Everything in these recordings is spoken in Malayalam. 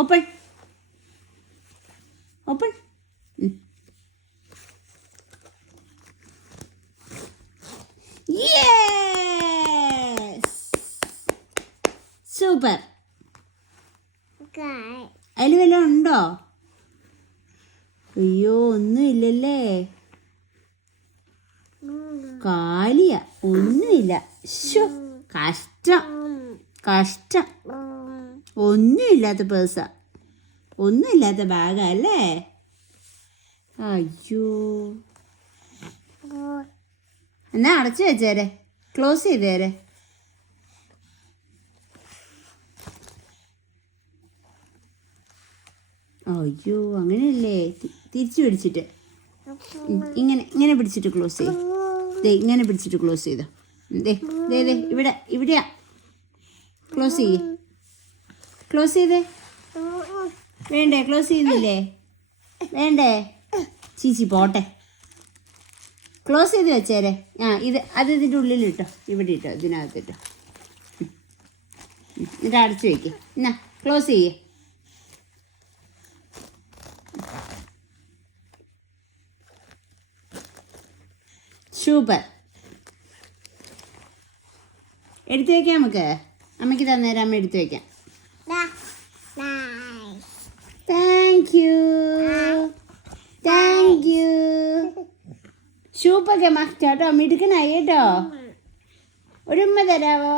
Open open. സൂപ്പർ. അതിൽ വല്ലതും ഉണ്ടോ? അയ്യോ ഒന്നുമില്ലല്ലേ, കാലിയ, ഒന്നുമില്ല. കഷ്ടം കഷ്ടം. ഒന്നുമില്ലാത്ത പേഴ്സാ, ഒന്നുമില്ലാത്ത ബാഗാ അല്ലേ? അയ്യോ, എന്നാ അടച്ചു വെച്ചേരെ, ക്ലോസ് ചെയ്തേരെ. അയ്യോ അങ്ങനെയല്ലേ, തിരിച്ചു പിടിച്ചിട്ട് ഇങ്ങനെ ഇങ്ങനെ പിടിച്ചിട്ട് ക്ലോസ് ചെയ്യും. ഇങ്ങനെ പിടിച്ചിട്ട് ക്ലോസ് ചെയ്തോ. ഇവിടെ ഇവിടെയാ ക്ലോസ് ചെയ്യേ, ക്ലോസ് ചെയ്തേ. വേണ്ടേ, ക്ലോസ് ചെയ്യുന്നില്ലേ? വേണ്ടേ? ചീച്ചി പോട്ടെ, ക്ലോസ് ചെയ്ത് വെച്ചേരെ. അത് ഇതിൻ്റെ ഉള്ളിലിട്ടോ, ഇവിടെ ഇട്ടോ, ഇതിനകത്തിട്ടോ. എന്നിട്ട് അടച്ചു വയ്ക്കുക. എന്നാ ക്ലോസ് ചെയ്യേ. സൂപ്പർ. എടുത്തു വയ്ക്കാം നമുക്ക്. അമ്മയ്ക്ക് തന്നേരം അമ്മ എടുത്തു വയ്ക്കാം. Thank you, thank you. Super കേട്ടോ, മിടുക്കനായി കേട്ടോ. ഒരു ഉമ്മ തരാവോ?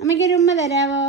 അമ്മയ്ക്കൊരു ഉമ്മ തരാവോ?